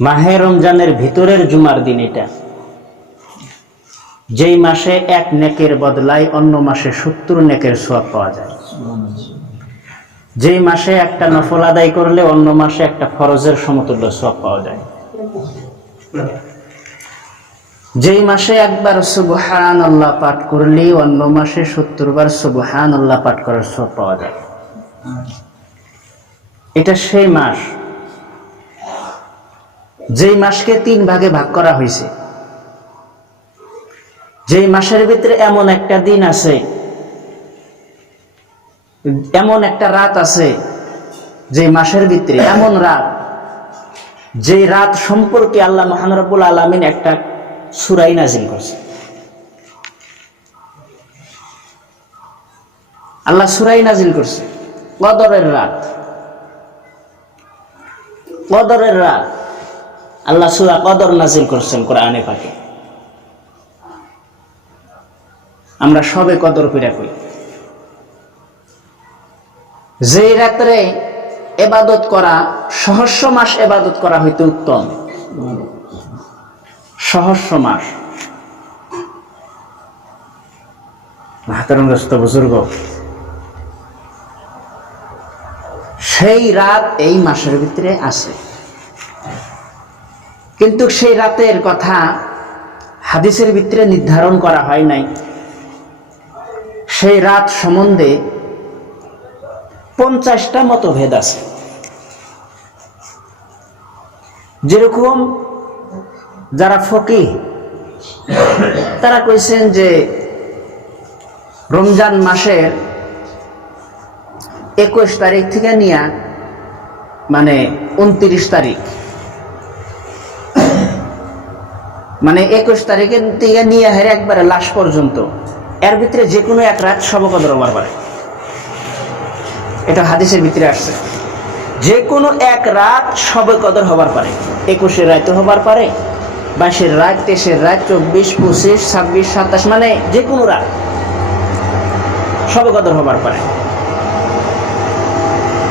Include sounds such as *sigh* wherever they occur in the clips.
মাহে রমজানের ভিতরের জুমার দিন এটা। যেই মাসে এক নেকের বদলায় অন্য মাসে সত্তর নেকের সোয়াব পাওয়া যায়। যেই মাসে একটা নফল আদায় করলে অন্য মাসে একটা ফরজের সমতুল্য সোয়াব পাওয়া যায়। যেই মাসে একবার সুবহান আল্লাহ পাঠ করলে অন্য মাসে সত্তর বার সুবহান আল্লাহ পাঠ করার সোয়াব পাওয়া যায়। এটা সেই মাস যেই মাসকে তিন ভাগে ভাগ করা হয়েছে। যেই মাসের ভিতরে এমন একটা দিন আছে, এমন একটা রাত আছে যে মাসের ভিতরে এমন রাত যে রাত সম্পর্কে আল্লাহ মহানরবুল আলমিন একটা সুরাই নাজিল করছে। আল্লাহ সুরাই নাজিল করছে। কদরের রাত। কদরের রাত। আল্লাহ সুরা কদর নাজিল করছেন কোরআনে পাকে। আমরা সবে কদর করে কই। যে রাত্রে এবাদত করা, সহস্র মাস এবাদত করা হইতে উত্তম। সহস্র মাস। মাহাতরঙ্গস্ত বুজুর্গ, সেই রাত এই মাসের ভিতরে আছে। কিন্তু সেই রাতের কথা হাদিসের ভিতরে নির্ধারণ করা হয় নাই। সেই রাত সম্বন্ধে পঞ্চাশটা মতভেদ আছে। যেরকম যারা ফকি তারা কইছেন যে রমজান মাসের একুশ তারিখ থেকে নিয়ে মানে উনত্রিশ তারিখ। একুশ তারিখের থেকে নিয়ে হেরে একবারে লাশ পর্যন্ত। এর ভিতরে যে কোনো এক রাত সবকদর হবার পারে। এটা হাদিসের ভিতরে আসছে। যে কোনো এক রাত সবে কদর হবার পারে। একুশের রাত হবার পারে, বাইশের রাত, তেইশের রাত, চব্বিশ, পঁচিশ, ছাব্বিশ, সাতাশ মানে যে কোনো রাত সবে কদর হবার পারে।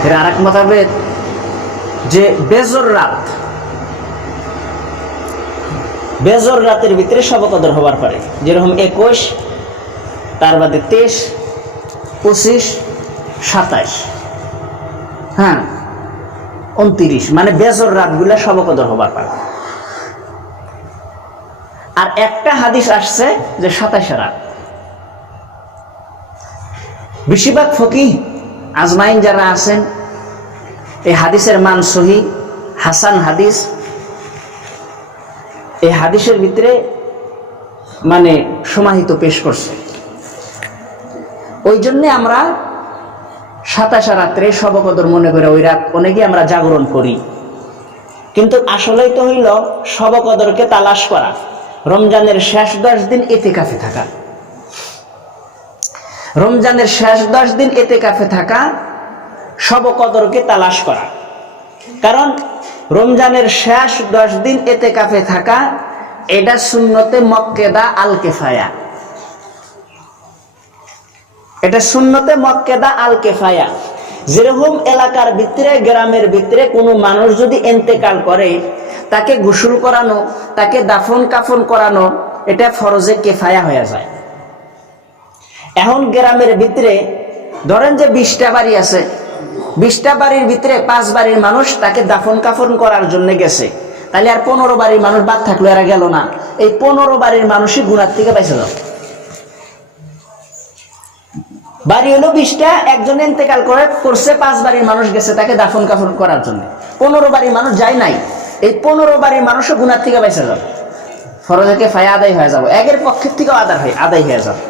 এর আর এক মতাবেদ যে বেজর রাত বেজর রাতের ভিতরে সবকদর হবার পারে। যেরকম একুশ, তার বাদে তেইশ, পঁচিশ, সাতাইশ। হ্যাঁ উনত্রিশ। মানে বেজর রাতগুলা সবকদর হবার পারে। আর একটা হাদিস আসছে যে সাতাইশে রাত। বেশিরভাগ ফকি আজমাইন যারা আছেন, এই হাদিসের মান সহি, হাসান হাদিস এই হাদিসের ভিতরে মানে সমাহিত পেশ করছে। ওই জন্যে আমরা সাতাশা রাত্রে সবকদর মনে করে ওই রাত অনেকে আমরা জাগরণ করি। কিন্তু আসলেই তো হইল সবকদরকে তালাশ করা, রমজানের শেষ দশ দিন এতে কাফে থাকা। রমজানের শেষ দশ দিন এতে কাফে থাকা সবকদরকে তালাশ করা। কারণ রমজানের শেষ দশ দিন এতে কাফে থাকা, এটা শূন্যতে মক্কেদা আল কেফায়া এটা শূন্যতে মক্কেদা আল কেফায়া যেরকম এলাকার ভিতরে, গ্রামের ভিতরে কোনো মানুষ যদি এন্তেকাল করে, তাকে গোসল করানো, তাকে দাফন কাফন করানো, এটা ফরজে কেফায়া হয়ে যায়। এখন গ্রামের ভিতরে, ধরেন যে বিশটা বাড়ি আছে বিশটা বাড়ির ভিতরে পাঁচ বাড়ির মানুষ তাকে দাফন কাফন করার জন্য গেছে। তাহলে আর পনেরো বাড়ির মানুষ বাদ থাকল এরা গেল না। এই পনেরো বাড়ির মানুষই গুণার থেকে বেঁচে যাও বাড়ি হলো বিশটা, একজন ইন্তেকাল করে, করছে, পাঁচ বাড়ির মানুষ গেছে তাকে দাফন কাফন করার জন্য। পনেরো বাড়ির মানুষ যায় নাই। এই পনেরো বাড়ির মানুষও গুণার থেকে বেঁচে যাবে ফরজকে ফায়া আদায় হয়ে যাব। একের পক্ষের থেকেও আদায় হয় আদায় হয়ে যাবে।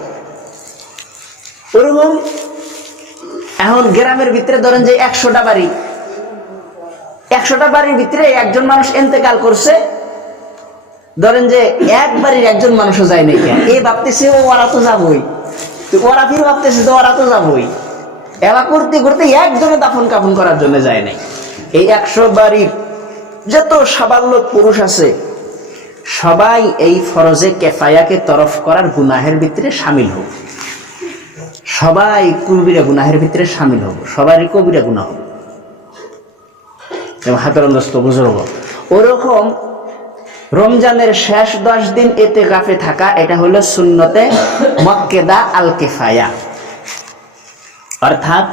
ওরকম এখন গ্রামের ভিতরে ধরেন যে একশোটা বাড়ি। একশোটা বাড়ির ভিতরে একজন মানুষ এন্তেকাল করছে। ধরেন যে এক বাড়ির একজন মানুষও যায় নাকি এ ভাবতেছে, ও, ওরা তো যাবই। ওরা ফির ভাবতেছে তো ওরা তো যাবই। এরা করতে করতে একজনে দাফন কাফন করার জন্য যায় নাই। এই একশো বাড়ির যত সাবাল্য পুরুষ আছে, সবাই এই ফরজে কেফায়াকে তরফ করার গুনাহের ভিতরে সামিল হোক। সবাই কবিরা গুনাহের ভিতরে সামিল হব, সবারই কবিরা গুণা হবে। এবং হাতের অন্দস্ত বুঝব ওরকম রমজানের শেষ দশ দিন এতে গাফে থাকা, এটা হলো সুন্নতে মক্কেদা আল কেফায়া অর্থাৎ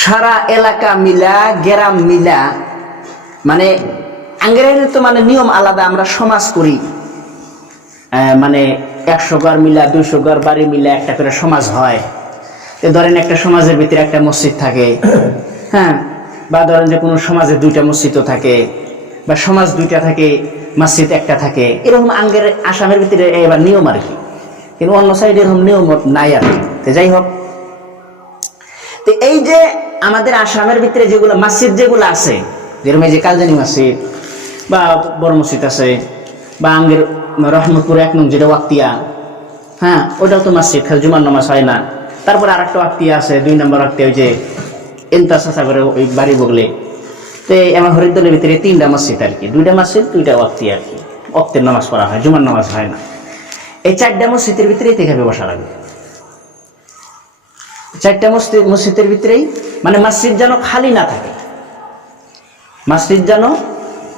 সারা এলাকা মিলা, গ্রাম মিলা মানে আঙ্গেরের তো মানে নিয়ম আলাদা, আমরা সমাজ করি। মানে একশো ঘর মিলা দুশো ঘর বাড়ি মিলা একটা করে সমাজ হয়। তো ধরেন একটা সমাজের ভিতরে একটা মসজিদ থাকে। *coughs* হ্যাঁ? বা ধরেন যে কোনো সমাজে দুইটা মসজিদও থাকে বা সমাজ দুইটা থাকে মসজিদ একটা থাকে। এরকম আঙ্গের আসামের ভিতরে এবার নিয়ম আর কি। কিন্তু অন্য সাইডে এরকম নিয়ম নাই আর কি। তো যাই হোক। তো এই যে আমাদের আসামের ভিতরে যেগুলো মসজিদ যেগুলো আছে যেরকম এই যে কালজানি মসজিদ বা বড় মসজিদ আছে বা আঙ্গের রহমতপুর এক নং যেটা ওয়াক্তিয়া। হ্যাঁ ওটাও তো মসজিদ খালি জুমার নামাজ হয় না। তারপর আর একটা ওয়াক্তিয়া আছে, দুই নম্বর ওয়াক্তিয়া ওই যে এন্তা করে ওই বাড়ি বগলে। তো আমার হরিদ্দলের ভিতরে তিনটা মসজিদ আর কি, দুইটা মসজিদ, দুইটা ওয়াক্তিয়া আর কি। অক্তের নামাজ পড়া হয়, জুমার নামাজ হয় না। এই চারটা মসজিদের ভিতরেই থেকে বসা লাগবে চারটা মসজিদ, মসজিদের ভিতরেই মানে মসজিদ যেন খালি না থাকে। মসজিদ যেন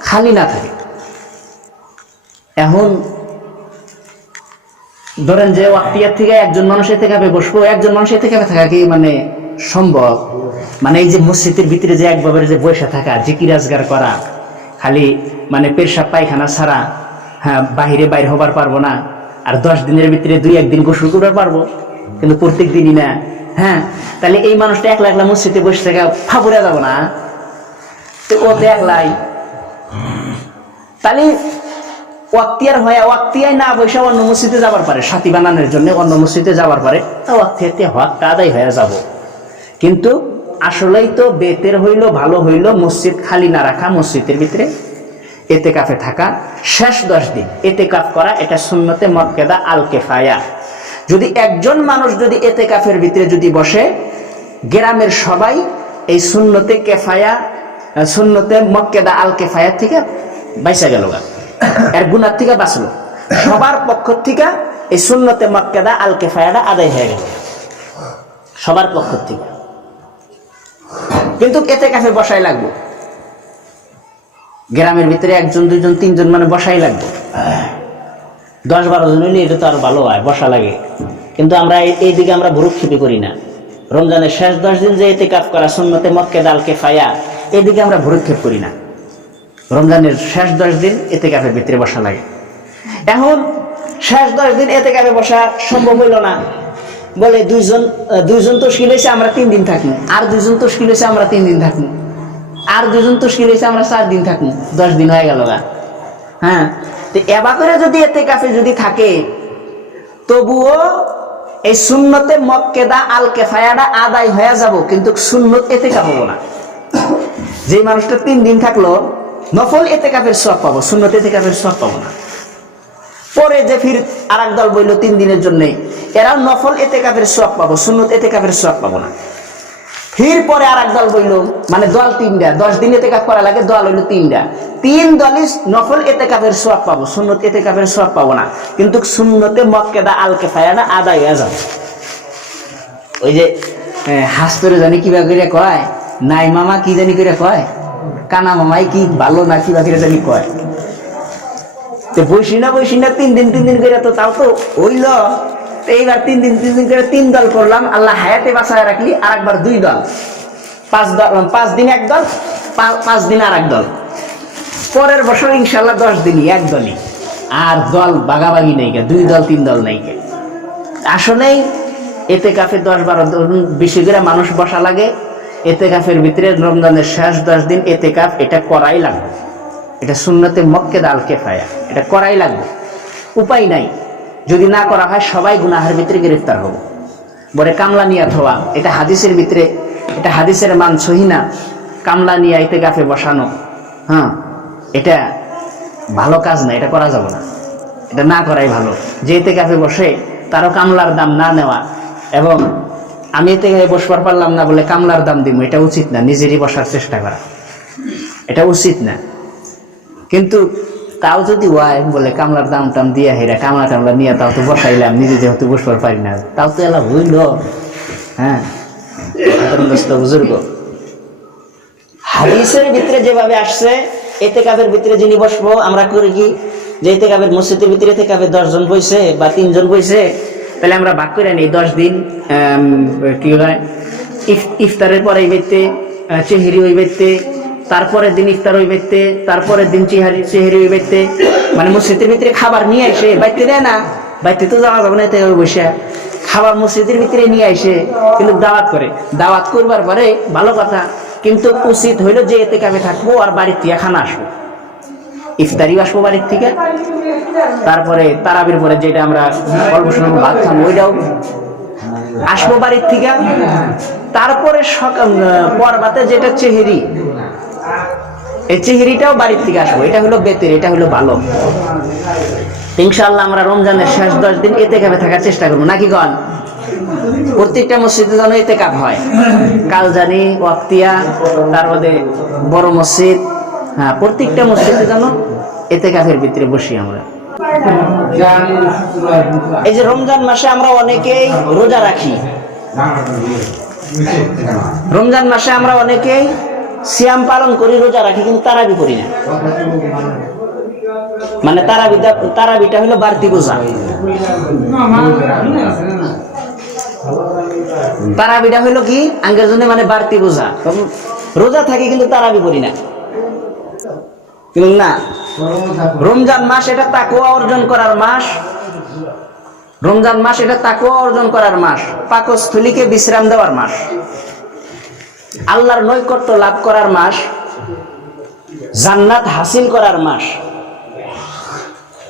খালি না থাকে। এখন ধরেন যে ওয়াক্তিয়ার থেকে একজন মানুষ মানুষের থেকে বসবো, একজন মানুষের থেকে থাকা কি মানে সম্ভব? মানে এই যে মসজিদের ভিতরে যে একভাবে যে বসে থাকা, জিকির আজগার করা, খালি মানে পেশা পায়খানা ছাড়া হ্যাঁ বাহিরে বাইরে হবার পারব না, আর দশ দিনের ভিতরে দুই একদিন গোসল করতে পারব, কিন্তু প্রত্যেক দিনই না হ্যাঁ? তাহলে এই মানুষটা একলা একলা মসজিদে বসে থাকা ফাবুরে যাব না? তো ও তো একলাই। তাহলে ওয়াক্তিয়ার হয়ে ওয়াক্তিয়ায় না বসে অন্য মসজিদে যাবার পারে, সাথী বানানোর জন্য অন্য মসজিদে যাবার পারে, তা ওয়াক্তিয়াতে হওয়াটা আদায় হয়ে যাব। কিন্তু আসলেই তো বেতের হইল, ভালো হইল, মসজিদ খালি না রাখা, মসজিদের ভিতরে এতে কাফে থাকা, শেষ দশ দিন এতে কাফ করা, এটা শূন্যতে মক্কেদা আল কেফায়া যদি একজন মানুষ যদি এতে কাফের ভিতরে যদি বসে, গ্রামের সবাই এই শূন্যতে কেফায়া শূন্যতে মক্কেদা আল কেফায়া থেকে বাইসা গেল গা। এর গুণার থেকে বাঁচলো। সবার পক্ষ থেকে এই সুন্নতে মক্কেদা আল কেফায়াটা আদায় হয়ে গেল। সবার পক্ষ থেকে। কিন্তু এতে কাফে বসাই লাগবে। গ্রামের ভিতরে একজন, দুইজন, তিনজন মানে বসাই লাগবে। দশ বারো জন হইলে এটা তো আর ভালো হয়, বসা লাগে। কিন্তু আমরা এই- দিকে আমরা ভুরুক্ষেপি করি না। রমজানের শেষ দশ দিন যে এতে কাপ করা সুন্নতে মক্কেদা দালকে ফায়া এদিকে আমরা ভুরুক্ষেপ করি না। রমজানের শেষ দশ দিন এতে কাপের ভিতরে বসা লাগে। এখন শেষ দশ দিন এতে কাপে বসা সম্ভব হইল না। বলে দুইজন দুইজন তো হয়েছে আমরা তিন দিন থাকি আর দুইজন তো হয়েছে আমরা তিন দিন থাকি আর দুজন তো হয়েছে আমরা চার দিন থাকি দশ দিন হয়ে গেল হ্যাঁ? তো এবার করে যদি এতে কাফে যদি থাকে, তবুও এই শূন্যতে মক্কেদা আল কেফায়াটা আদায় হয়ে যাব, কিন্তু সুন্নত এতে কাপাবো না। যে মানুষটা তিন দিন থাকল নফল এতে কাপের সব পাবো, সুন্নত এতে কাফের সব পাবো না। পরে যে ফির আর দল বইলো তিন দিনের জন্য, এরাও নফল এতে কাফের সব পাবো, সুন্নত এতে কাফের সব পাবো না। ফির পরে আর দল বইলো মানে দল তিনটা, দশ দিন এতে কাপ করা লাগে, দল হইল তিনটা। তিন দলই নফল এতে কাপের সোয়াব পাবো, সুন্নত এতে কাপের সোয়াব পাবো না। কিন্তু সুন্নতে মক্কেদা আলকে ফায়ানা আদায় হয়ে যাবে ওই যে হাস্তরে জানি কিবা করে কয়, নাই মামা কি জানি করে কয়? কানা মামাই কি ভালো না কিবা করে জানি কয়। তো বসি না বসি না তিন দিন তিন দিন করে তো তাও তো হইল। এইবার তিন দিন তিন দিন করে তিন দল করলাম, আল্লাহ হায়াতে বাসায় রাখলি আর একবার দুই দল। পাঁচ দল পাঁচ দিন এক দল পাঁচ দিন আর এক দল। পরের বছর ইনশাল্লাহ দশ দিনই এক দলই। আর দল বাগাবাগি নেই দুই দল, তিন দল নেই আসলেই এতে কাফে দশ বারো বেশি করে মানুষ বসা লাগে। এতে কাফের ভিতরে রমজানের শেষ দশ দিন এতে কাফ এটা করাই লাগবে। এটা সুন্নতে মক্কে দাল কেফায়া, এটা করাই লাগবে। উপায় নাই। যদি না করা হয়, সবাই গুনাহের ভিতরে গ্রেফতার হব। বলে কামলা নিয়া থোয়া এটা হাদিসের ভিতরে, এটা হাদিসের মান সহিনা কামলা নিয়া এতে গাফে বসানো হ্যাঁ এটা ভালো কাজ না, এটা করা যাবে না। এটা না করাই ভালো। যে এতে গাফে বসে, তারও কামলার দাম না নেওয়া, এবং আমি এতে বসবার পারলাম না বলে কামলার দাম দিব এটা উচিত না, নিজেরই বসার চেষ্টা করা। এটা উচিত না। কিন্তু তাও যদি হয় বলে কামলার দাম টাম দিয়া হেরা, কামলা টামলা নিয়ে তাও তো বসাইলাম, নিজে যেহেতু বসবার পারি না, তাও তো এলা হইল। হ্যাঁ? বুজুর্গ। হাদিসের ভিতরে যেভাবে আসছে এতে কাপের ভিতরে যিনি বসবো, আমরা করি কি, যে এতে কাপের মসজিদের ভিতরে এতে কাপের দশজন বইছে বা তিনজন বইছে তাহলে আমরা ভাগ করে নিই দশ দিন আম, কি হয় ইফতারের পরে এই ব্যক্তি চেহারি ওই ব্যক্তি তারপরের দিন ইফতার ওই ব্যক্তি তারপরের দিন চেহারি চেহারি ওই ব্যক্তি মানে মসজিদের ভিতরে খাবার নিয়ে আসে বাইতে দেয় না বাইতে তো যাওয়া যাবে না করে বসে খাবার মসজিদের ভিতরে নিয়ে আসে কিন্তু দাওয়াত করে। দাওয়াত করবার পরে ভালো কথা কিন্তু উচিত হইল যে এতে কামে থাকব আর বাড়ির থেকে খানা আসব। ইফতারি আসব বাড়ির থেকে। তারপরে তারাবির পরে যেটা আমরা অল্প সময় খাব, ওইটাও আসব বাড়ির থেকে। তারপরে সকাল পরবাতে যেটা চেহারি, এই চেহারিটাও বাড়ির থেকে আসব। এটা হলো বেতের, এটা হলো ভালো ইনশাআল্লাহ আমরা রমজানের শেষ দশ দিন এতে কাপে থাকার চেষ্টা করব। নাকি গন প্রত্যেকটা মসজিদে যেন এতে কাপ হয় কালজানি ওয়াক্তিয়া তারপরে বড় মসজিদ হ্যাঁ প্রত্যেকটা মসজিদে যেন এতে কাপের ভিতরে বসি আমরা। এই যে রমজান মাসে আমরা অনেকেই রোজা রাখি। রমজান মাসে আমরা অনেকেই সিয়াম পালন করি, রোজা রাখি, কিন্তু তারাবি করি না। মানে তারাবিটা তারাবিটা হলো বাড়তি বোঝা। তারাবিটা হলো কি? আঙ্গের জন্য মানে বাড়তি বোঝা। রোজা থাকি কিন্তু তারাবি করি না। না? রমজান মাস এটা তাকুয়া অর্জন করার মাস। রমজান মাস এটা তাকুয়া অর্জন করার মাস। পাকস্থলীকে বিশ্রাম দেওয়ার মাস। আল্লাহর নৈকট্য লাভ করার মাস। জান্নাত হাসিল করার মাস।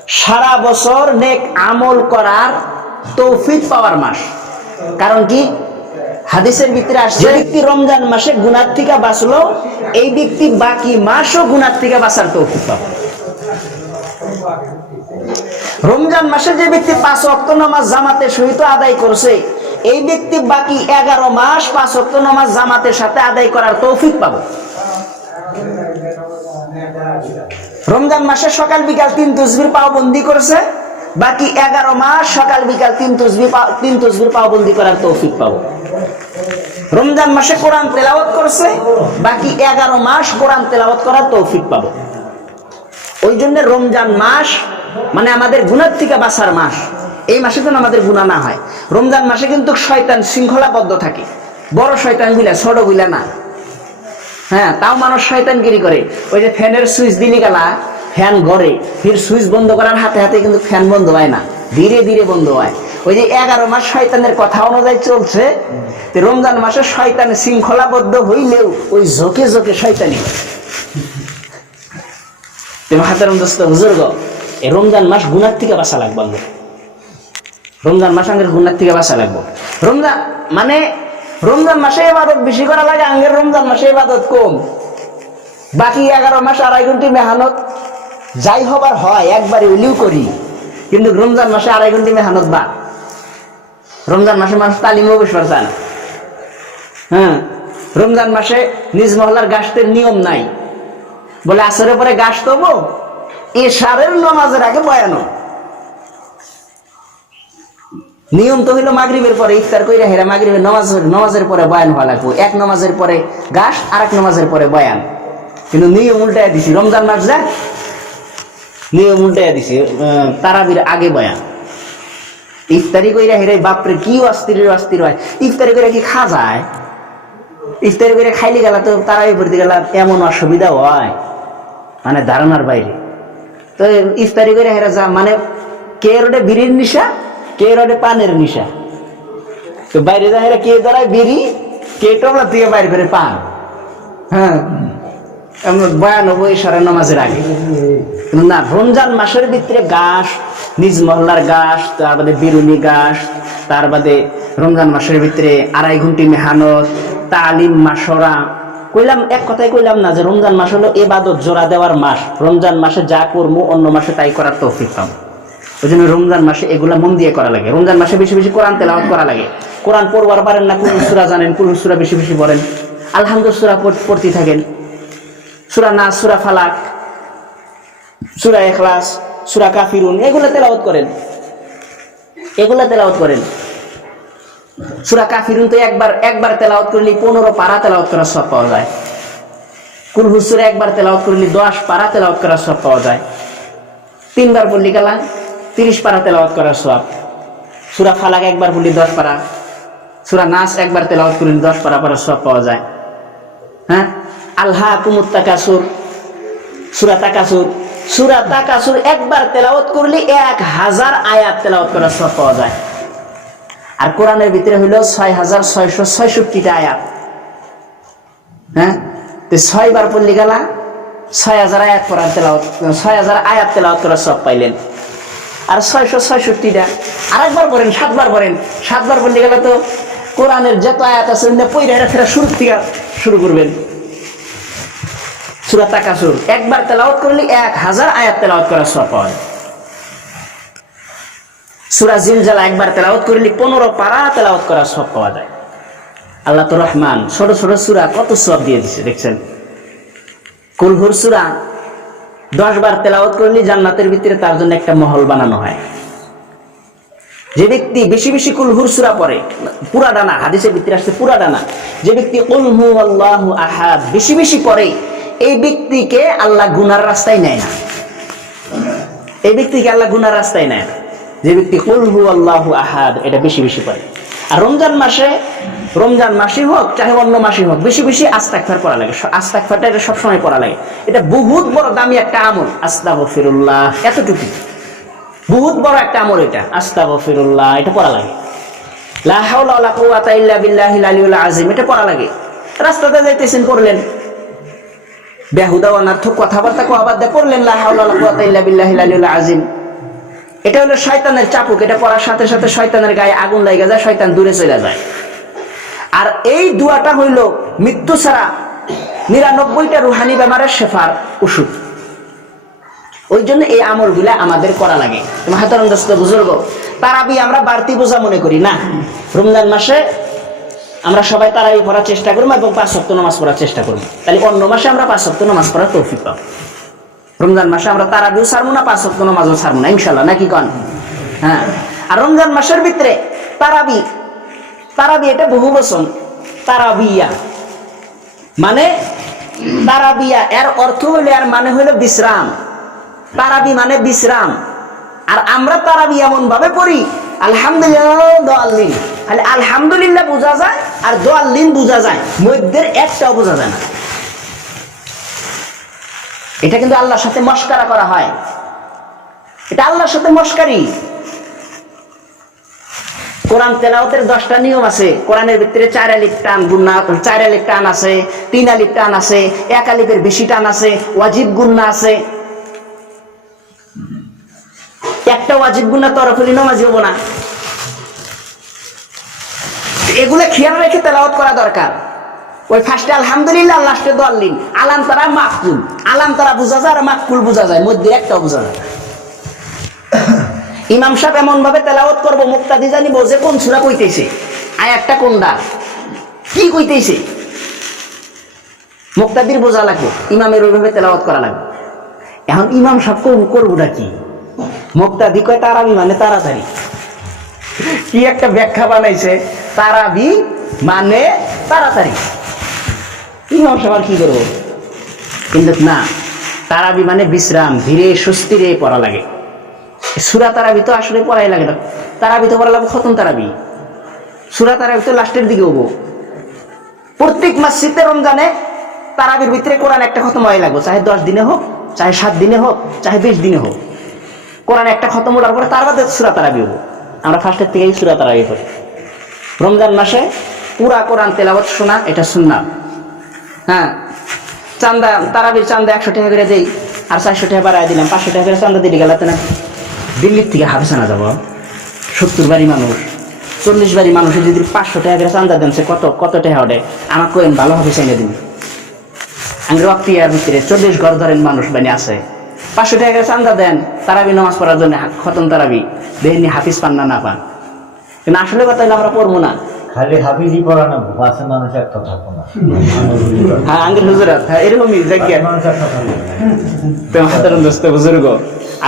সারা বছর নেক আমল করার তৌফিক পাওয়ার মাস। কারণ কি? হাদিসের ভিতরে আসছে ব্যক্তি রমজান মাসে গুনার থেকে বাঁচলো, এই ব্যক্তি বাকি মাসও গুনার থেকে বাঁচার তৌফিক পাবে। রমজান মাসে যে ব্যক্তি পাঁচ অক্ত নামাজ জামাতের সহিত আদায় করছে, এই ব্যক্তি বাকি এগারো মাস পাঁচ অক্ত নামাজ জামাতের সাথে আদায় করার তৌফিক পাবে। রমজান মাসে সকাল বিকাল তিন তসবির পাওবন্দি করেছে, বাকি এগারো মাস সকাল বিকাল তিন তসবি তিন তসবির পাওবন্দি করার তৌফিক পাবো। রমজান মাসে কোরআন তেলাওয়াত করছে, বাকি এগারো মাস কোরআন তেলাওয়াত করার তৌফিক পাবো। ওই জন্য রমজান মাস মানে আমাদের গুণার থেকে বাঁচার মাস। এই মাসে যেন আমাদের গুণা না হয়। রমজান মাসে কিন্তু শয়তান শৃঙ্খলাবদ্ধ থাকে। বড় শয়তানগুলা ছোটগুলা না। হ্যাঁ তাও মানুষ শয়তানগিরি করে। ওই যে ফ্যানের সুইচ দিলি গেলা, ফ্যান গড়ে। ফির সুইচ বন্ধ করার হাতে হাতে কিন্তু ফ্যান বন্ধ হয় না। ধীরে ধীরে বন্ধ হয়। ওই যে এগারো মাস শয়তানের কথা অনুযায়ী চলছে রমজান মাসে শয়তান শৃঙ্খলাবদ্ধ হইলেও ওই ঝোঁকে ঝোঁকে শয়তানি। বুজুর্গ এই রমজান মাস গুনার থেকে বাঁচা লাগবে আমাদের রমজান মাস আঙ্গের গুনার থেকে বাঁচা লাগবো। রমজান মানে রমজান মাসে এবাদত বেশি করা লাগে, আঙ্গের রমজান মাসে এবাদত কম। বাকি এগারো মাস আড়াই ঘন্টি মেহানত যাই হবার হয়, একবারে উলিও করি। কিন্তু রমজান মাসে আড়াই ঘন্টি মেহানত বা রমজান মাসে মানুষ বসবার চায় হ্যাঁ রমজান মাসে নিজ মহলার গাছতের নিয়ম নাই। বলে আসরের পরে গাছ তবো এশারের নামাজের আগে বয়ানো। নিয়ম তো হইল মাগরিবের পরে ইফতার কইরা হেরা মাগরিবের নামাজ, নামাজের পরে বয়ান হওয়া লাগবো। এক নামাজের পরে গাছ আর এক নামাজের পরে বয়ান। কিন্তু নিয়ম উল্টায় দিছি, রমজান মাস যা, নিয়ম উল্টায় দিছি তারাবির আগে বয়ান। ইফতারি কইরা হেরে বাপরে কি অস্থির অস্থির হয়। ইফতারি কইরা কি খা যায়? ইফতারি করে খাইলে গেলা তো তারাই পড়তে গেলা, এমন অসুবিধা হয়। মানে ধারণার বাইরে। তো ইফতারি করে হেরা যা মানে কে রোডে বিড়ির নিশা, কে রোডে পানের নিশা? তো বাইরে যা হেরা কে দাঁড়ায় বিড়ি, কে টবলা থেকে বাইরে করে পান। হ্যাঁ এমন বয়ান হব এই সারা নামাজের আগে। না, রমজান মাসের ভিতরে গাছ নিজ মহল্লার গাছ তার বাদে বিরুনি গাছ তার বাদে রমজান মাসের ভিতরে আড়াই ঘন্টি মেহানত, তালিম মাসরা কইলাম, এক কথাই কইলাম না যে রমজান মাস হলো এবাদত, জোড়া দেওয়ার মাস। রমজান মাসে যা করব অন্য মাসে তাই করার তৌফিক পাবো। ওই জন্য রমজান মাসে এগুলা মন দিয়ে করা লাগে। রমজান মাসে বেশি বেশি কোরআন তেলাওয়াত করা লাগে। কোরআন পড়বার পারেন না কোন সুরা জানেন কোন সুরা বেশি বেশি পড়েন। আলহামদুল সুরা পড়তে থাকেন। সুরা না সুরা ফালাক। সুরা এখলাস সুরা কাফিরুন, এগুলো তেলাওয়াত করেন। এগুলো তেলাওয়াত করেন। সুরা কাফিরুন তো একবার একবার তেলাওয়াত করলে পনেরো পারা তেলাওয়াত করার সব পাওয়া যায়। কুলহুসুরে একবার তেলাওয়াত করলে দশ পারা তেলাওয়াত করার সব পাওয়া যায়। তিনবার পড়লি গেলা তিরিশ পারা তেলাওয়াত করার সব সুরা ফালাক একবার পড়লি দশ পারা। সুরা নাচ একবার তেলাওয়াত করলে দশ পারা পারা সব পাওয়া যায়। হ্যাঁ? আল্লাহ কুমুত্তাকাসুর সুরা তাকাসুর। সুরা তাকাসুর একবার তেলাওয়াত করলে এক হাজার আয়াত তেলাওয়াত করার সব পাওয়া যায়। আর কোরআনের ভিতরে হইল ছয় হাজার ছয়শো ছয়ষট্টিটা আয়াত। হ্যাঁ? তো ছয় বার পড়লি গেলা ছয় হাজার আয়াত পড়ার তেলাওয়াত, ছয় হাজার আয়াত তেলাওয়াত করার সব পাইলেন। আর ছয়শো ছয়ষট্টিটা আর একবার পড়েন, সাতবার পড়েন। সাতবার পড়লে গেলে তো কোরআনের যত আয়াত আছে পইরা ফেরা শুরু থেকে শুরু করবেন। সুরা তাকাসুর। একবার তেলাওয়াত করলে, এক হাজার আয়াত তেলাওয়াত করার সব যায়। সুরা জিলজালা একবার তেলাওয়াত করলে, পনেরো পারা তেলাওয়াত করার সব পাওয়া যায়। আল্লাহ তো রহমান, ছোট ছোট সুরা কত সব দিয়ে দিচ্ছে দেখছেন? কুলহুর সুরা, দশ বার তেলাওয়াত করলে, জান্নাতের ভিতরে তার জন্য একটা মহল বানানো হয়। যে ব্যক্তি বেশি বেশি কুলহুর সুরা পড়ে, পুরা ডানা, হাদিসের ভিতরে আসছে পুরা ডানা। যে ব্যক্তি কুলহু আল্লাহু আহাদ, বেশি বেশি পড়ে এই ব্যক্তিকে আল্লাহ গুনার রাস্তায় নেয় না। এই ব্যক্তিকে আল্লাহ গুনার রাস্তায় নেয় না। যে ব্যক্তি কুলহু আল্লাহু আহাদ, এটা বেশি বেশি পড়ে আর রমজান মাসে, রমজান মাসই হোক, চাহে অন্য মাসই হোক, বেশি বেশি আস্তাকফার পড়া লাগে। আস্তাকফারটা এটা সবসময় পড়া লাগে। এটা বহুত বড় দামি একটা আমল। আস্তাগফিরুল্লাহ এতটুকু বহুত বড় একটা আমল এটা। আস্তাগফিরুল্লাহ, এটা পড়া লাগে। লা হাওলা ওয়ালা কুওয়াতা ইল্লা বিল্লাহিল আলিয়্যিল আযীম, এটা পড়া লাগে। রাস্তাতে যাইতেছেন, পড়লেন। বেহুদা অনার্থক কথাবার্তা পড়লেন এটা হলো শয়তানের চাপুক, এটা পড়ার সাথে সাথে শয়তানের গায়ে আগুন যায়, শয়তান দূরে চলে যায়। আর এই দুয়াটা হইল মৃত্যু ছাড়া নিরানব্বইটা রুহানি বেমারের শেফার ওষুধ। ওই জন্য এই আমলগুলা আমাদের করা লাগে। মাহাতারম দোস্ত বুজুর্গ, তারাবি আমরা বাড়তি বোঝা মনে করি, না? রমজান মাসে আমরা সবাই তারাবি পড়ার চেষ্টা করব এবং পাঁচ সপ্তাহ নামাজ পড়ার চেষ্টা করব। তাহলে অন্য মাসে আমরা পাঁচ সপ্তাহ নামাজ পড়ার তৌফিক পাবো। রমজান মাসে আমরা তারাবিও ছাড়বো না, পাঁচ সপ্তাহ নামাজও ছাড়বো না ইনশাল্লাহ নাকি কন? হ্যাঁ। আর রমজান মাসের ভিতরে তারাবি তারাবি এটা বহু বচন, তারাবিয়া। মানে তারাবিয়া, এর অর্থ হইলে আর মানে হইল বিশ্রাম। তারাবি মানে বিশ্রাম। আর আমরা তারাবি এমন ভাবে পড়ি, আলহামদুলিল্লাহ খালি আলহামদুলিল্লাহ বোঝা যায় আর দোয়াল্লিন বোঝা যায়। মধ্যের একটাও বোঝা যায় না। এটা কিন্তু আল্লাহর সাথে মস্কারা করা হয়। এটা আল্লাহর সাথে মস্কারি। কোরআন তেলাওতের দশটা নিয়ম আছে। কোরআনের ভিতরে চার আলিফ টান গুন্না চার আলিফ টান আছে, তিন আলিফ টান আছে, এক আলিফের বেশি টান আছে, ওয়াজিব গুন্না আছে। একটা ওয়াজিব গুন্না তরফ হলি নমাজি হব না। এগুলো খেয়াল রেখে তেলাওয়াত করা দরকার। ওই ফার্স্টে আলহামদুলিল্লাহ লাস্টে দোয়াল্লিন আলাম তারা মাককুল আলাম তারা বোঝা যায় আর মাককুল বোঝা যায়, মধ্যে একটাও বোঝা যায়। *coughs* ইমাম সাহেব এমন ভাবে তেলাওয়াত করব মুক্তাদি জানিব যে কোন সুরা কইতেছে? আয়াতটা কোনটা? কি কইতেছে? মুক্তাদির বোঝা লাগবে, ইমামের ওইভাবে তেলাওয়াত করা লাগবে। এখন ইমাম সাহেব করব করবোটা কি? মুক্তাদি কয়, তারাবি মানে তাড়াতাড়ি। কি একটা ব্যাখ্যা বানাইছে। তারাবি মানে তাড়াতাড়ি। ইমাম সাহেব কি করব? কিন্তু না, তারাবি মানে বিশ্রাম, ধীরে সুস্থিরে পড়া লাগে। সুরা তারাবি তো আসলে পড়াই লাগে না। তারাবি তো পড়া লাগবে খতম তারাবি। সুরা তারাবি তো লাস্টের দিকে হব। প্রত্যেক মাসিতে রমজানে তারাবির ভিতরে কোরআন একটা খতম হয়ে লাগবে। চাহে দশ দিনে হোক, চাহে সাত দিনে হোক, চাহে বিশ দিনে হোক। কোরআন একটা খতম ওঠার পরে তার বাদে সুরা তারাবি হব। আমরা ফার্স্টের থেকেই সুরা তারাবি করি রমজান মাসে পুরা কোরআন তেলাবত শোনা, এটা শুনলাম হ্যাঁ চান্দা, তারাবির চান্দা একশো টাকা করে দেই, আর চারশো টাকা বাড়াই দিলাম, পাঁচশো টাকা করে চান্দা দিলে গেলাতে না। দিল্লির থেকে হাফিসানা যাব। সত্তর বাড়ি মানুষ, চল্লিশ বাড়ি মানুষের যদি পাঁচশো টাকা করে চান্দা দেন, সে কত কত টাকা ওঠে? আমার কোয়েন ভালো হবে, চাইলে দিন। আমি রক্তিয়ার ভিতরে চল্লিশ ঘর ধরেন মানুষ বানি আছে। পাঁচশো টাকা করে চান্দা দেন, তারাবি নামাজ পড়ার জন্য খতম তারাবি। দেহেনি হাফিজ পান না না পান। কিন্তু আসলে কথা হলে আমরা পড়ব না। খালি হাফিজি পড়ানো পাশে মানুষ একটা থাকব না। হ্যাঁ আঙ্গেল হুজুরাত হ্যাঁ এরকমই জায়গা মানুষ একটা থাকবে না। দোস্ত বুজুর্গ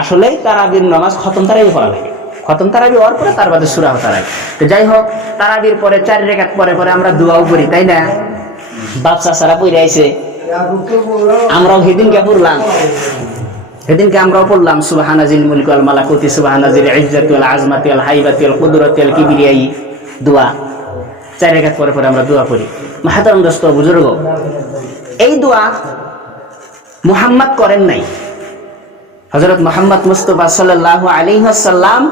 আসলে তারাবির নামাজ খতম তারাবি পড়া লাগে। খতম তারাবি হওয়ার পরে তার বাদে সুরা তারাবি তো যাই হোক তারাবির পরে চার রেখাত পরে পরে আমরা দোয়াও করি তাই না? বাচ্চা সারা পইরে আইছে। আমরাও সেদিনকে পড়লাম। সেদিনকে আমরাও পড়লাম সুবাহানাজিল মুলক আল মালাকুতি সুবাহানাজিল ইজ্জাতি আল আজমাতি আল হাইবাতি আল কুদরতি আল কিবিরিয়াই দোয়া। চার রেখাত পরে পরে আমরা দোয়া করি। মাহাতারাম দোস্ত, বুজুর্গ, এই দোয়া মুহাম্মদ করেন নাই। হজরত মোহাম্মদ মুস্তফা সাল্লাহ আলিহাসাল্লাম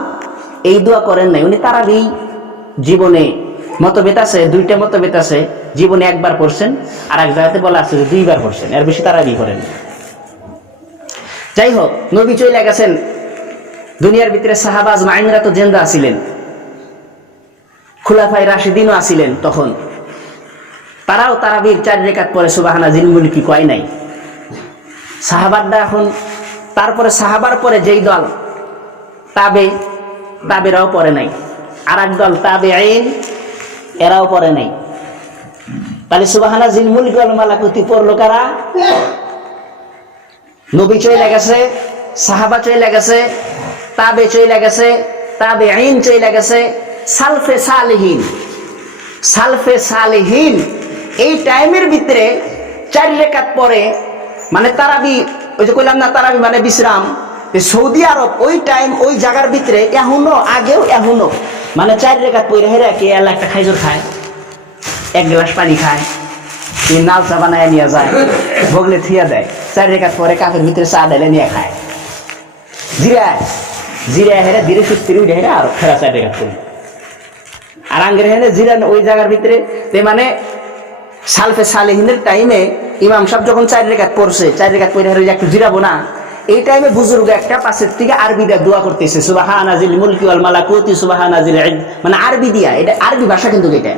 এই দোয়া করেন নাই। উনি তারাবি জীবনে মতভেদ আছে, দুইটা মতভেদ আছে। জীবনে একবার পড়ছেন আর এক জায়গাতে বলা আছে যে দুইবার পড়ছেন। এর বেশি তারাবি করেন না। যাই হোক নবী চলে গেছেন। দুনিয়ার ভিতরে সাহাবাজ মাইনরা তো জেন্দা আছিলেন। খুলাফাই রাশিদিনও আছিলেন তখন। তারাও তারাবির চার রেখাত পরে সুবাহানা জিনমুল কি কয় নাই। সাহাবারটা এখন, তারপরে সাহাবার পরে যেই দল, তাবে, তাবেরাও পরে নাই। আর এক দল তাবে আইন এরাও পরে নাই। তাহলে সুবাহানা জিনমুল গল মালাকুতি পড়ল কারা? নবী চলে গেছে, সাহাবা চলে গেছে, তাবে চলে গেছে তাবে আইন চলে গেছে, সালফে সালেহীন। সালফে সালহীন, এই টাইমের ভিতরে চার রেখাত পরে মানে তারাবি, ওই যে কইলাম না তারাবি মানে বিশ্রাম সৌদি আরব ওই টাইম, ওই জায়গার ভিতরে এখনও, আগেও এখনও মানে চার রেখাত পরে হেরা কে এলা একটা খাইজর খায়, এক গ্লাস পানি খায়। এই নাল চা বানায় নিয়ে যায়। বগলে থিয়া দেয়। চার রেখাত পরে কাপের ভিতরে চা ডালে নিয়ে খায়। জিরায়। জিরায় হেরা ধীরে সুস্থির উঠে হেরা আর ফেরা চার রেখাত করে আর আঙ্গের হেনে জিরান ওই জায়গার ভিতরে, তে মানে সালফে সালেহিনের টাইমে ইমাম সাহেব যখন চার রেখাত পড়ছে, চার রেখাত পড়ে হেরে একটু জিরাবো না, এই টাইমে বুজুর্গ একটা পাশের থেকে আরবি দিয়ে দোয়া করতেছে সুবাহা নাজিল মুলকি ওয়াল মালাকুতি সুবাহা নাজিল ইদ- মানে আরবি দিয়া, এটা আরবি ভাষা কিন্তু এটা।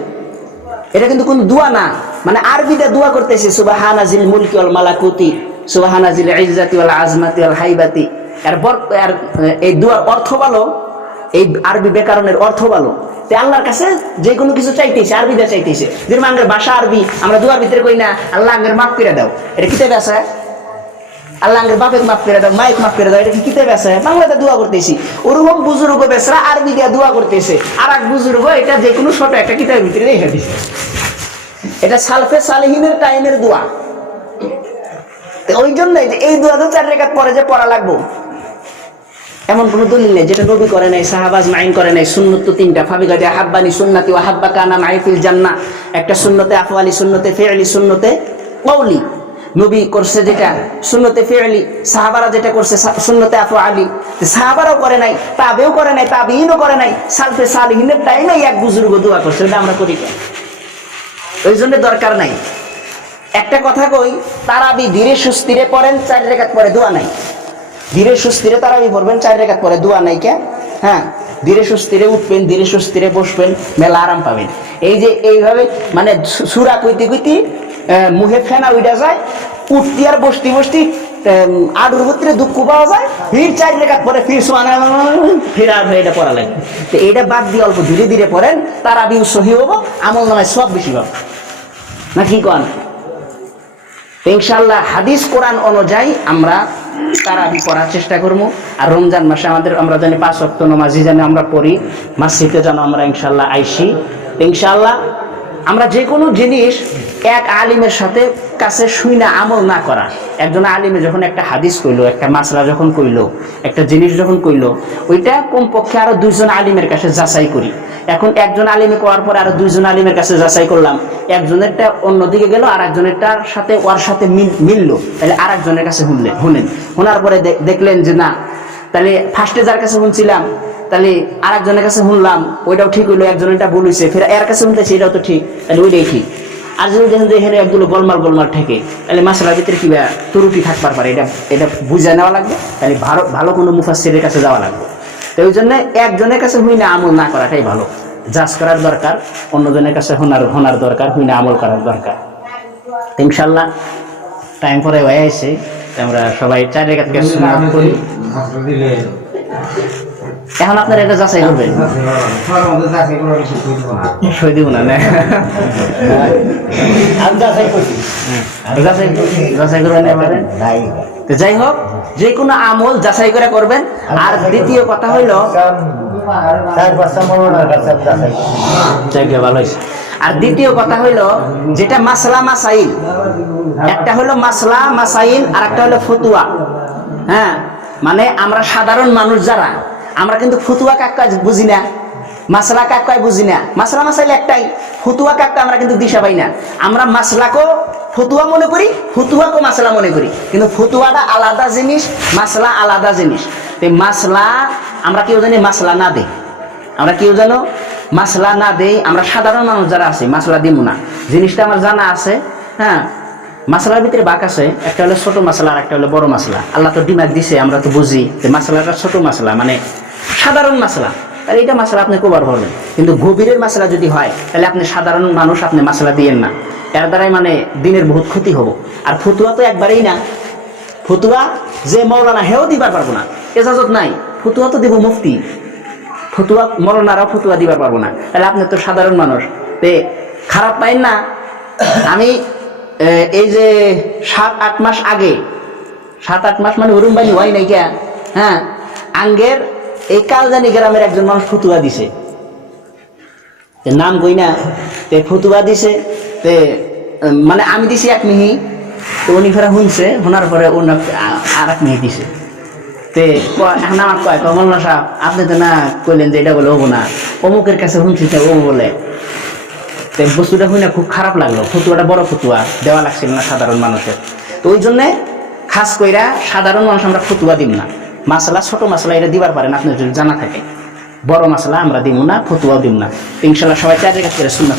এটা কিন্তু কোনো দোয়া না। মানে আরবিতে দোয়া করতেছে সুবাহানাজিল মুলকি ওয়াল মালাকুতি সুবাহানাজিল ইজ্জাতি ওয়াল আজমাতি ওয়াল হাইবাতি। এর আর এই দোয়ার অর্থ ভালো, এই আরবি ব্যাকরণের অর্থ ভালো। তে আল্লাহর কাছে যে কোনো কিছু চাইতেছে আরবিতে চাইতেছে। যেরকম আঙ্গের ভাষা আরবি, আমরা দুয়ার ভিতরে কই না, আল্লাহ আঙ্গের মাফ করে দাও। এটা কিতাবে আছে? আল্লাহ আঙ্গের বাপের মাফ করে দাও মাইক মাফ করে দাও, এটা কি কিতাবে আছে? বাংলাতে দোয়া করতেছি। ওরকম বুজুর্গ বেসরা আরবি দিয়ে দোয়া করতেছে। আর এক বুজুর্গ এটা যে কোনো ছোট একটা কিতাবের ভিতরে রেখে দিছে। এটা সালফে সালেহিনের টাইমের দোয়া। ওই জন্য এই দোয়া তো চার রেখাত পরে যে পড়া লাগবো। এমন কোনো দলিল নেই, যেটা নবী করে নাই সাহাবাজ মাইন করে নাই, সুন্নত তো তিনটা ফাবিগাতে হাব্বানি সুন্নাতি ও হাব্বা কানা মাইফিল জান্না। একটা সুন্নতে আফওয়ালি, সুন্নতে ফেয়ালি সুন্নতে কৌলি নবী করছে যেটা, সুন্নতে ফেয়ালি সাহাবারা যেটা করছে সুন্নতে আফু আলী সাহাবারাও করে নাই, তাবেও করে নাই তাবিনও করে নাই, সালফে সালিহিনের টাইমে এক বুজুর্গ দোয়া করছে ওটা আমরা করি? ওই জন্য দরকার নাই। একটা কথা কই তারাবি ধীরে সুস্থিরে পড়েন, চার রেখাত পরে দোয়া নাই। ধীরে সুস্থিরে তারাবি পড়বেন, চার রেখাত পরে দোয়া নাই কে? হ্যাঁ ধীরে সুস্থিরে উঠবেন, ধীরে সুস্থিরে বসবেন, মেলা আরাম পাবেন। এই যে এইভাবে মানে সুরা কইতে কইতে মুহে ফেনা উঠে যায়, উঠতি আর বসতি বসতি আডুর ভিতরে দুঃখ পাওয়া যায়। ফির চার রেখাত পরে ফির সোয়ানা ফির আর এটা পড়া লাগে তো এইটা বাদ দিয়ে অল্প ধীরে ধীরে পড়েন। তারাবি সহি হব, আমল নামায় সব বেশি পাবো। না কি কন? ইনশাল্লাহ হাদিস কোরআন অনুযায়ী আমরা তারাবি পড়ার চেষ্টা করব। আর রমজান মাসে আমাদের, আমরা জানি পাঁচ অক্ট নমাজি যেন আমরা পড়ি। মাসিতে যেন আমরা ইনশাল্লাহ আইসি। ইনশাল্লাহ আমরা যে কোনো জিনিস এক আলিমের সাথে কাছে শুই না, আমল না করা। একজন আলিমে যখন একটা হাদিস কইলো, একটা মাসলা যখন কইলো, একটা জিনিস যখন কইলো, ওইটা কমপক্ষে আরও দুইজন আলিমের কাছে যাচাই করি। এখন একজন আলিমে করার পরে আরও দুইজন আলিমের কাছে যাচাই করলাম, একজনেরটা অন্যদিকে গেল আর একজনেরটার সাথে, ওর সাথে মিল, মিললো। তাহলে আর একজনের কাছে শুনলেন শুনেন শোনার পরে দেখলেন যে না, তাহলে ফার্স্টে যার কাছে শুনছিলাম তাহলে আর একজনের কাছে শুনলাম ওইটাও ঠিক হইল, একজনেরটা ভুল হয়েছে ফের এর কাছে শুনতেছি এটাও তো ঠিক, তাহলে ওইটাই ঠিক। আর যদি দেখেন যে এখানে একগুলো গোলমাল গোলমাল ঠেকে, তাহলে মাসালার ভিতরে কি ত্রুটি থাকবার পারে? এটা এটা বুঝে নেওয়া লাগবে, তাহলে ভালো ভালো কোনো মুফাসিরের কাছে যাওয়া লাগবে। তো ওই জন্য একজনের কাছে হুই না, আমল না করাটাই ভালো। জাজ করার দরকার, অন্যজনের কাছে হোনার হোনার দরকার, হুই না আমল করার দরকার। ইনশাল্লাহ টাইম পরে হয়ে আসে। আমরা সবাই চার রেখা থেকে করি। এখন আপনারা এটা যাচাই করবেন সই দিব না না। যাচাই করবেন এবারে। যাই হোক যে কোনো আমল যাচাই করে করবেন। আর দ্বিতীয় কথা হইল ভালো হয়েছে। আর দ্বিতীয় কথা হইল যেটা মাসলা মাসাইল। একটা হলো মাসলা মাসাইল আর একটা হলো ফতুয়া। হ্যাঁ মানে আমরা সাধারণ মানুষ যারা আমরা কিন্তু ফতুয়া কাকা বুঝি না, মাসলা কাকাই বুঝি না। মাসলা মাসাইল একটাই, ফতুয়া কাকা আমরা কিন্তু দিশা পাই না। আমরা মাসলাকেও ফতুয়া মনে করি, ফতুয়াকেও মাসলা মনে করি। কিন্তু ফতুয়াটা আলাদা জিনিস, মাসলা আলাদা জিনিস। তো মাসলা আমরা কেউ জানি মাসলা না দেই আমরা কেউ জানো মাসলা না দেই আমরা সাধারণ মানুষ যারা আছে, মাসলা দিব না। জিনিসটা আমার জানা আছে হ্যাঁ? মাসলার ভিতরে বাক আছে, একটা হলো ছোট মাসলা আর একটা হলো বড় মাসলা। আল্লাহ তো দিমাগ দিছে, আমরা তো বুঝি যে মাসলাটা ছোট মাসলা মানে সাধারণ মাসলা। তাহলে এটা মাসলা আপনি কবার করবেন কিন্তু গভীরের মাসলা যদি হয়, তাহলে আপনি সাধারণ মানুষ আপনি মাসলা দিয়েন না। এর দ্বারাই মানে দিনের বহুত ক্ষতি হব। আর ফতুয়া তো একবারেই না। ফতুয়া যে মৌলানা, হেও দিবার পারব না। এজাজত নাই। ফতুয়া তো দিব মুফতি। ফতুয়া মরনারাও ফতুয়া দিবার পারব না। তাহলে আপনি তো সাধারণ মানুষ। তে খারাপ পাইন না। আমি এই যে সাত, আট মাস আগে, সাত, আট মাস মানে ওরম বানি হয় নাই কে? হ্যাঁ আঙ্গের এই কালজানি গ্রামের একজন মানুষ ফতুয়া দিছে। নাম কই না? তে ফতুয়া দিছে, তে মানে আমি দিছি এক মিহি, তো উনি ফেরা শুনছে, শোনার পরে অন্য আর এক মিহি দিছে। তে এখন আমার কয় কমল না সাহেব, আপনি তো না কইলেন যে এটা বলে হব না অমুকের কাছে শুনছি ও বলে। বস্তুটা না খুব খারাপ লাগল। ফতুয়াটা বড় ফতুয়া, দেওয়া লাগছিল না সাধারণ মানুষের। তো ওই জন্যে খাস কইরা সাধারণ মানুষ আমরা ফতুয়া দিব না। মাসলা, ছোট মাসলা এটা দিবার পারেন আপনার যদি জানা থাকে। বড় মাসলা আমরা দিব না, ফতুয়াও দিব না। ইনশাল্লাহ সবাই চারের কাছে সুন্নাত